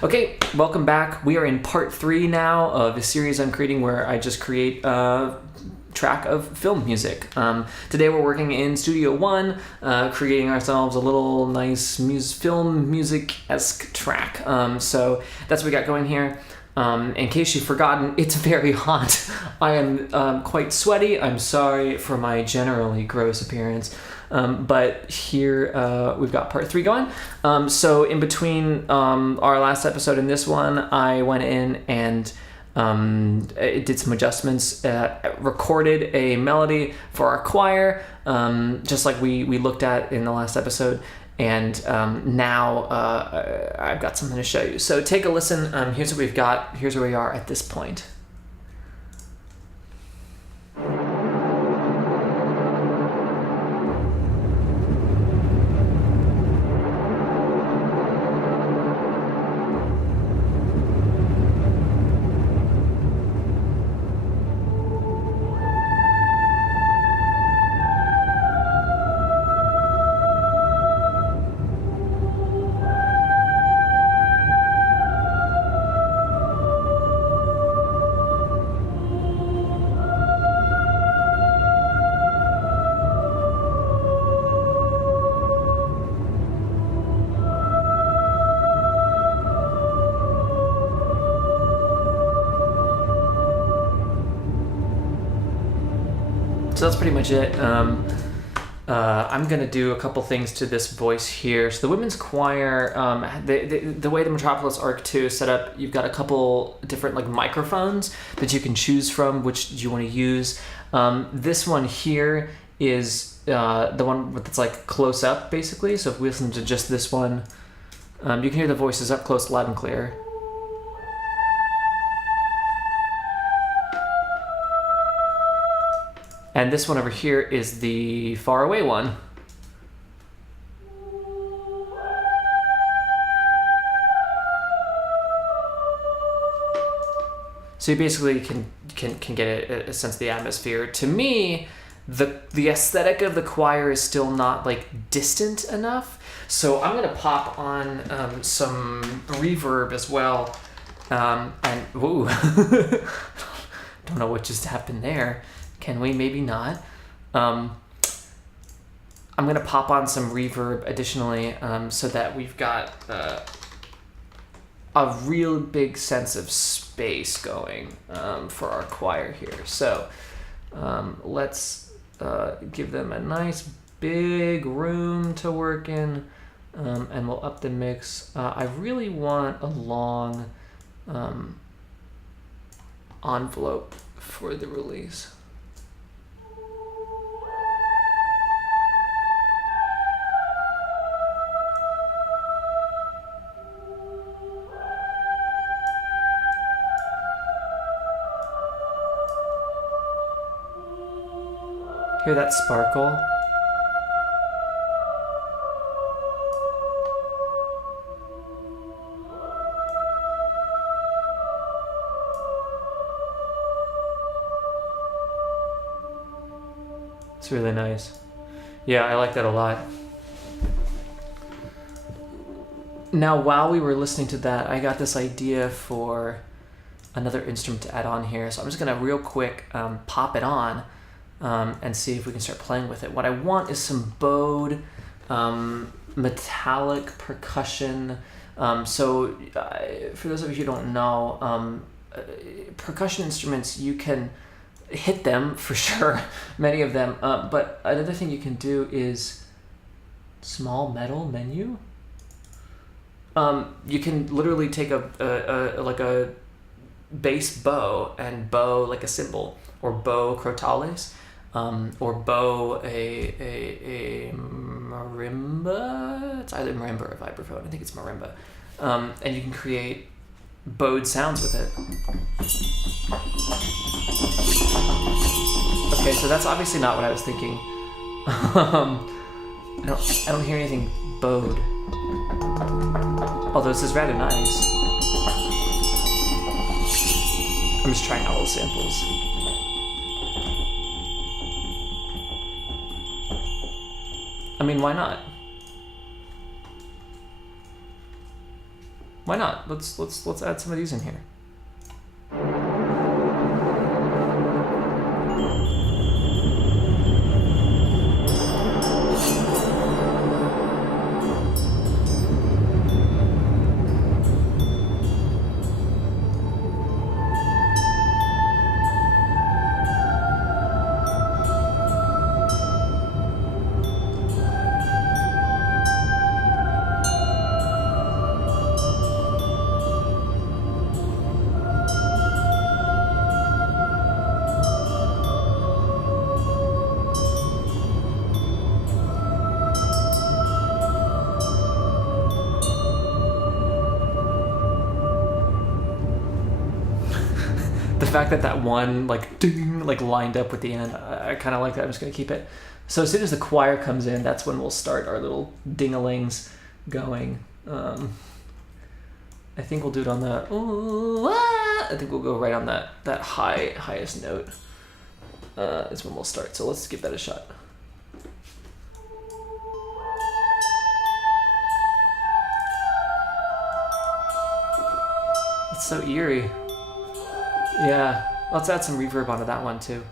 Okay, welcome back. We are in part 3 now of a series I'm creating where I just create a track of film music. Today we're working in Studio One, creating ourselves a little nice film music-esque track. So that's what we got going here. In case you've forgotten, it's very hot. I am quite sweaty. I'm sorry for my generally gross appearance. But here we've got part 3 going. So in between our last episode and this one, I went in and did some adjustments, recorded a melody for our choir, just like we looked at in the last episode. And now I've got something to show you. So take a listen. Here's what we've got. Here's where we are at this point. So that's pretty much it. I'm going to do a couple things to this voice here. So the women's choir, the way the Metropolis Ark 2 is set up, you've got a couple different like microphones that you can choose from which you want to use. This one here is the one that's like close up basically. So if we listen to just this one, you can hear the voices up close, loud and clear. And this one over here is the far away one. So you basically can get a sense of the atmosphere. To me, the aesthetic of the choir is still not like distant enough. So I'm gonna pop on some reverb as well. And whoa, don't know what just happened there. Can we? Maybe not. I'm going to pop on some reverb additionally so that we've got a real big sense of space going for our choir here. So let's give them a nice big room to work in, and we'll up the mix. I really want a long envelope for the release. Hear that sparkle? It's really nice. Yeah, I like that a lot. Now, while we were listening to that, I got this idea for another instrument to add on here. So I'm just gonna real quick pop it on. And see if we can start playing with it. What I want is some bowed metallic percussion. So for those of you who don't know, percussion instruments, you can hit them for sure, many of them. But another thing you can do is small metal menu. You can literally take a bass bow and bow like a cymbal, or bow crotales. Or bow a marimba. It's either marimba or vibraphone. I think it's marimba. And you can create bowed sounds with it. Okay, so that's obviously not what I was thinking. I don't hear anything bowed. Although this is rather nice. I'm just trying out little samples. I mean, why not? Why not? Let's add some of these in here. The fact that one like ding, like lined up with the end, I kind of like that. I'm just gonna keep it. So as soon as the choir comes in, that's when we'll start our little ding-a-lings going. I think we'll do it on the. I think we'll go right on that highest note. Is when we'll start. So let's give that a shot. It's so eerie. Yeah, let's add some reverb onto that one too.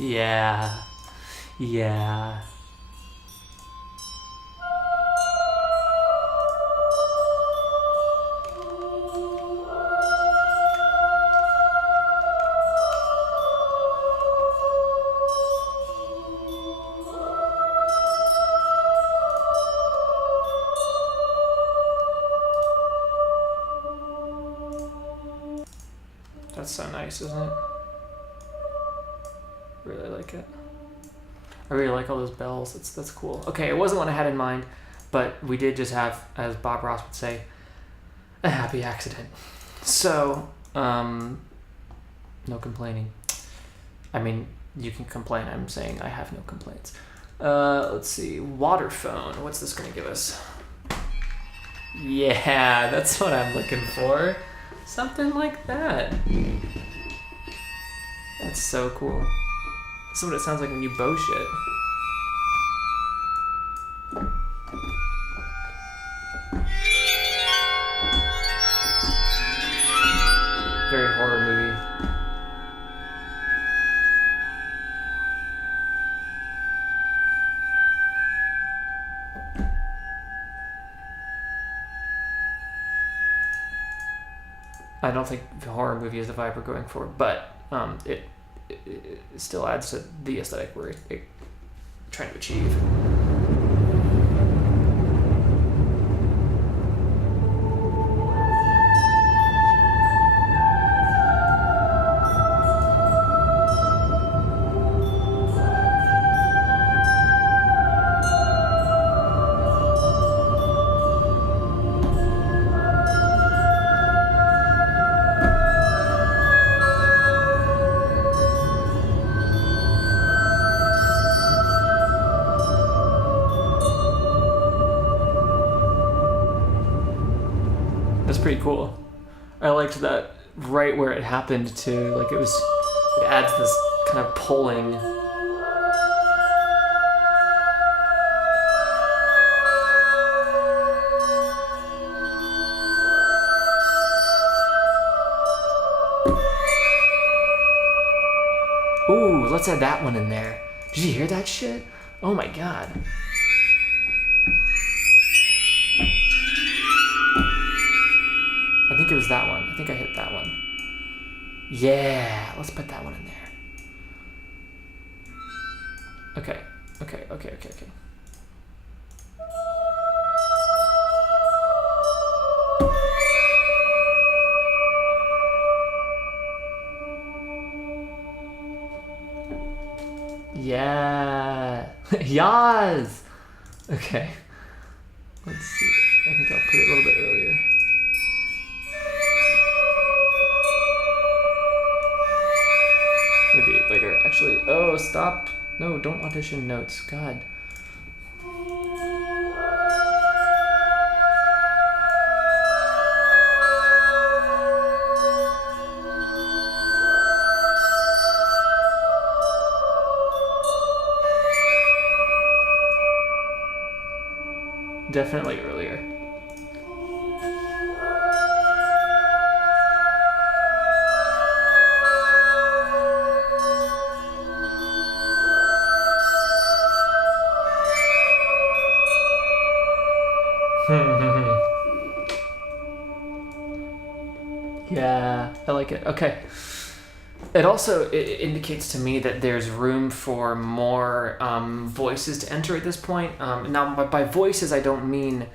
Yeah. Yeah. That's so nice, isn't it? Really like it. I really like all those bells. That's cool. Okay, it wasn't what I had in mind, but we did just have, as Bob Ross would say, a happy accident. So, no complaining. I mean, you can complain. I'm saying I have no complaints. Let's see. Water phone. What's this going to give us? Yeah, that's what I'm looking for. Something like that. That's so cool. This is what it sounds like when you bow shit. Very horror movie. I don't think the horror movie is the vibe we're going for, but it still adds to the aesthetic we're trying to achieve. Pretty cool. I liked that right where it happened too. Like it adds this kind of pulling. Ooh, let's add that one in there. Did you hear that shit? Oh my god. I think it was that one. I think I hit that one. Yeah, let's put that one in there. Okay. Yeah. Yas. Okay. Let's see. I think I'll put it a little bit earlier. Maybe later. Actually, oh, stop. No, don't audition notes. God. Definitely earlier. Yeah, I like it. Okay. It also indicates to me that there's room for more voices to enter at this point. Now, by voices, I don't mean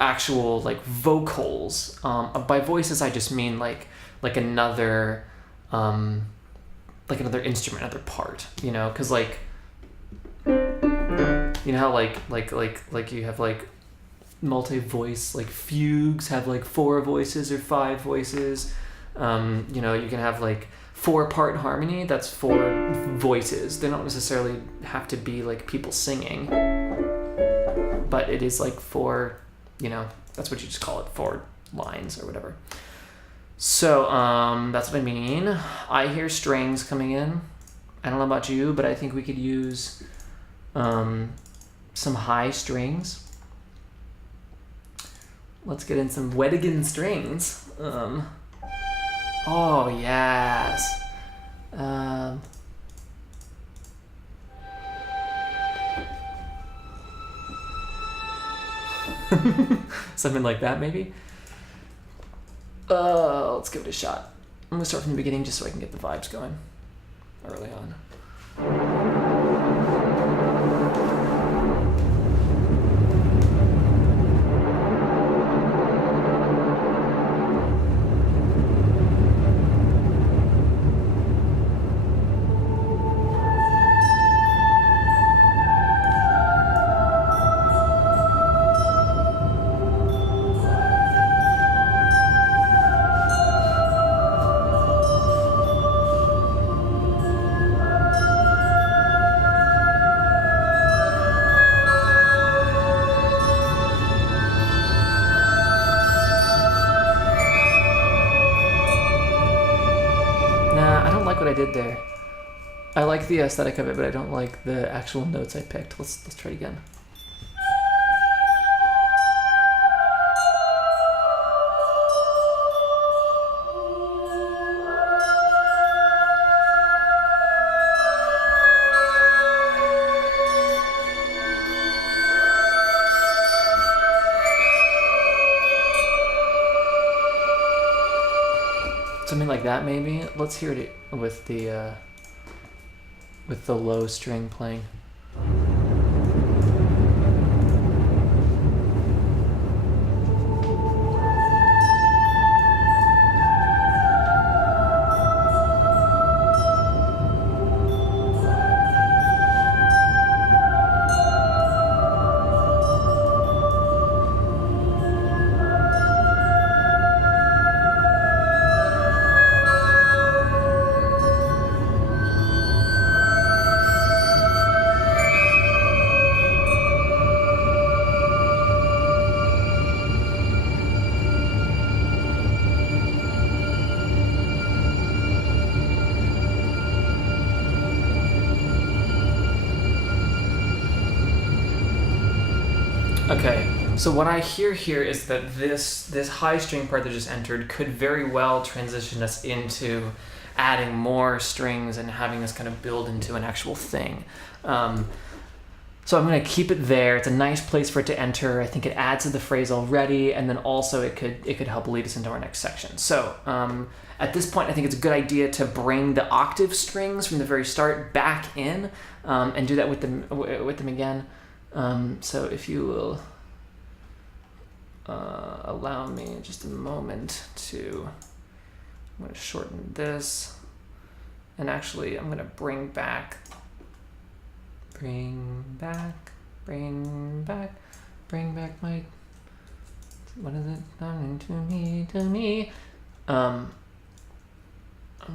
actual like vocals. By voices, I just mean like another instrument, another part. You know, because like you know how like you have like multi-voice, like fugues have like 4 voices or 5 voices. You know, you can have like 4-part harmony, that's 4 voices. They don't necessarily have to be like people singing, but it is like 4, you know, that's what you just call it, 4 lines or whatever. So that's what I mean. I hear strings coming in. I don't know about you, but I think we could use some high strings. Let's get in some Wedigan strings. Oh, yes. Something like that, maybe? Let's give it a shot. I'm gonna start from the beginning just so I can get the vibes going early on. I did there. I like the aesthetic of it, but I don't like the actual notes I picked. Let's try it again. Something like that, maybe. Let's hear it with the low string playing. Okay, so what I hear here is that this high string part that just entered could very well transition us into adding more strings and having this kind of build into an actual thing. So I'm going to keep it there. It's a nice place for it to enter. I think it adds to the phrase already, and then also it could help lead us into our next section. So at this point, I think it's a good idea to bring the octave strings from the very start back in, and do that with them again. So if you will allow me just a moment to, I'm going to shorten this, and actually I'm going to bring back my, what is it? Coming to me. I'm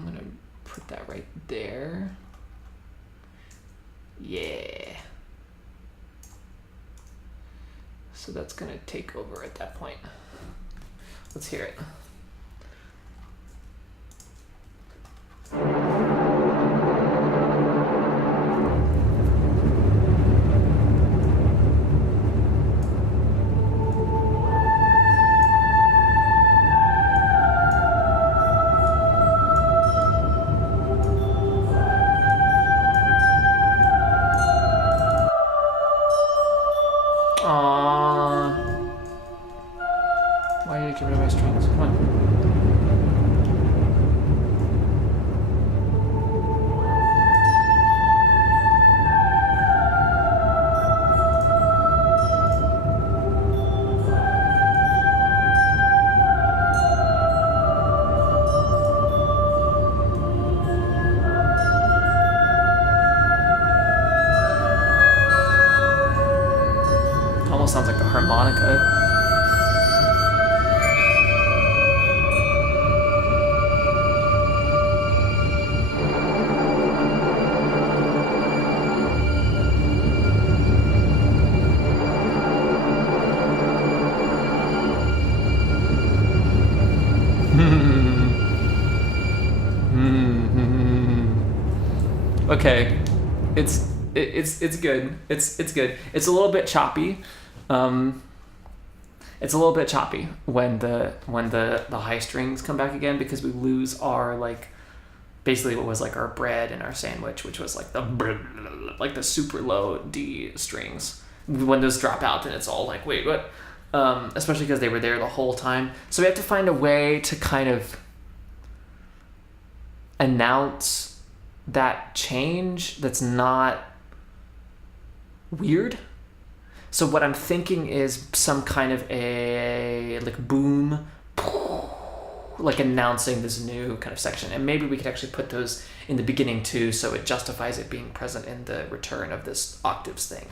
gonna put that right there. Yeah. So that's gonna take over at that point. Let's hear it. Why did you get rid of my strings? Come on. Almost sounds like a harmonica. Okay, it's good. It's good. It's a little bit choppy. It's a little bit choppy when the high strings come back again, because we lose our, like, basically what was like our bread and our sandwich, which was like the super low D strings. When those drop out, then it's all like, wait, what? Especially because they were there the whole time. So we have to find a way to kind of announce that change that's not weird. So what I'm thinking is some kind of a like boom, like announcing this new kind of section. And maybe we could actually put those in the beginning too, so it justifies it being present in the return of this octaves thing.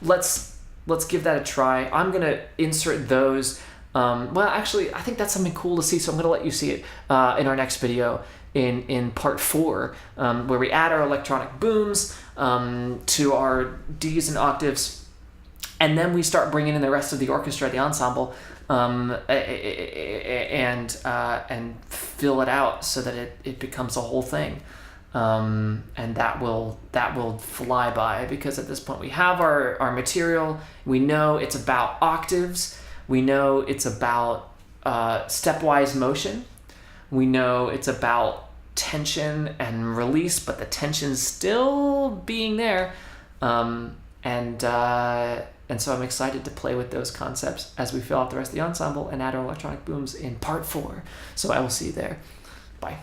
Let's give that a try. I'm gonna insert those. Well, actually, I think that's something cool to see, so I'm gonna let you see it in our next video in part 4, where we add our electronic booms to our Ds and octaves. And then we start bringing in the rest of the orchestra, the ensemble, and fill it out so that it becomes a whole thing. And that will fly by, because at this point we have our material. We know it's about octaves. We know it's about stepwise motion. We know it's about tension and release, but the tension's still being there. And so I'm excited to play with those concepts as we fill out the rest of the ensemble and add our electronic booms in part 4. So I will see you there. Bye.